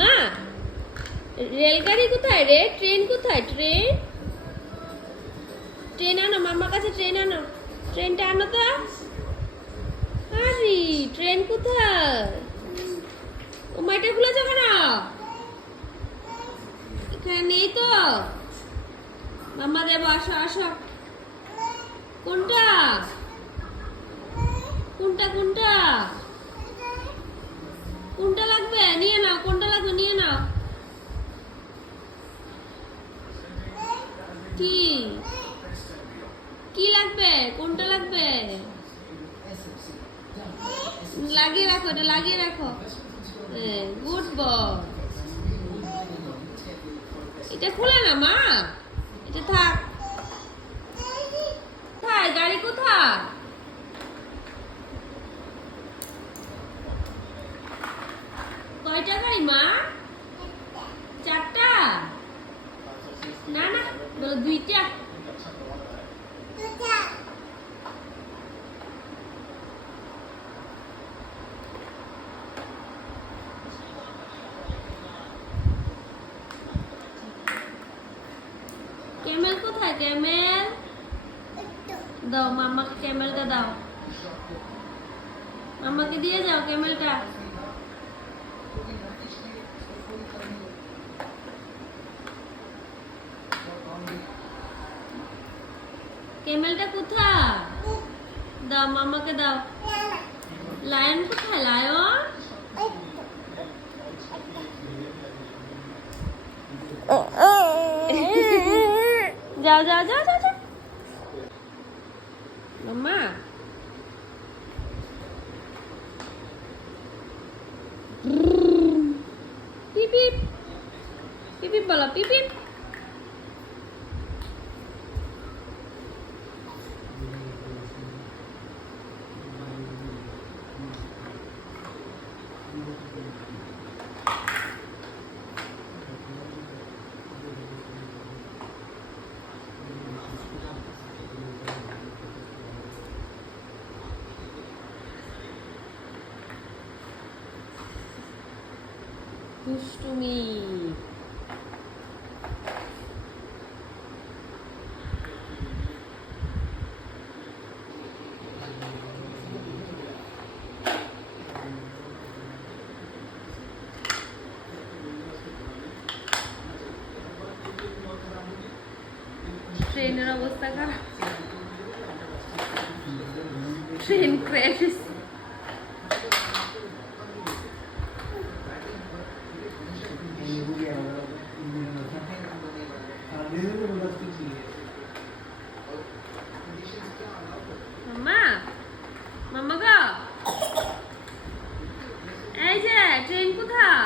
মা রেলগাড়ি কোথায় রে? ট্রেন কোথায়? ট্রেন ট্রেন আনো, মামার কাছে ট্রেন আনো, ট্রেনটা আনো তো। আরে ট্রেন কোথায়? ও মাইটা খুলেছো কেন? এখানে নেই তো। মাম্মা দেবো, আসো আসো। কোনটা কোনটা কোনটা কোনটা লাগবে? নিয়ে নাও, কোনটা লাগবে নিয়ে নাও। কি কি লাগবে? কোনটা লাগবে? লাগিয়ে রাখো, এটা লাগিয়ে রাখো। Good boy. এটা খুলে না মা, এটা থাক। কোথায় গাড়ি? কোথায়? কয়টা গাড়ি মা? চারটা? না না, বলো দুইটা। ক্যামেল কোথায়? ক্যামেল দাও, মামাকে ক্যামেলটা দাও, মামাকে দিয়ে যাও ক্যামেলটা। ক্যামেলটা কোথায়? দাও, মামাকে দাও। লায়ন কোথায়? লায়ন যাও যাও যাও যাও যাও। মাম্মা পিপিপ পিপিপ বলো, পিপিপ। দুষ্টুমি। ট্রেনের অবস্থা খারাপ, ট্রেন ক্র্যাশ। মাম্মা মাম্মা গো, এই যে ট্রেন কোথায়?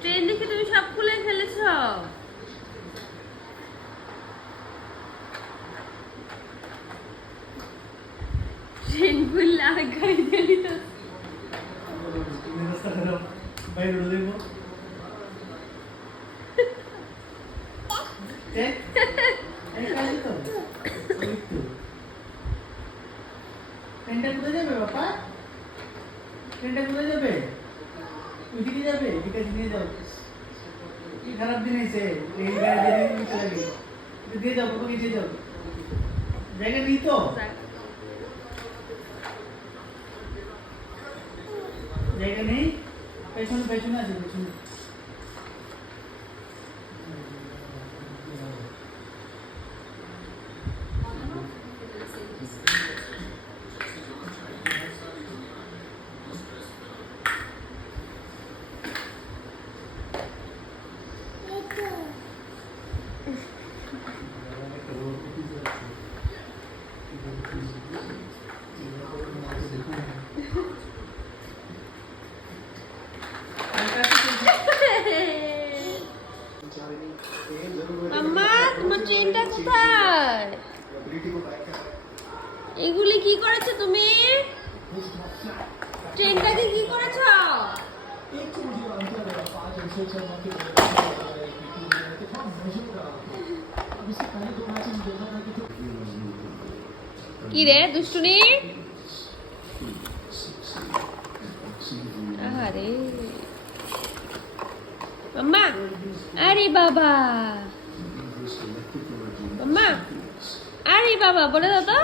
ট্রেন দেখে তুমি সব খুলে ফেলেছো। ট্রেন খুললে আর গাড়ি গেলি তো। বাইরে দেবো ট্রেনটা কোথায় যাবে বাবা? ট্রেনটা কোথায় যাবে? ওইদিকে যাবে? ঠিক আছে, নিয়ে যাও। কি খারাপ দিন হয়েছে, এই গাড়ি দিয়ে নিতে লাগে। দিয়ে যাও বাবাকে, দিয়ে যাও। জায়গা নেই তো, জায়গা নেই। পেছনে পেছনে আছে, পেছনে। মাম্মা তোমার ট্রেনটা কোথায়? এগুলি কি করেছো তুমি? ট্রেনটাকে কি করেছো? কি রে দুষ্টুনি? আহারে মাম্মা, আরে বাবা মাম্মা, আরে বাবা বলে দাও তো।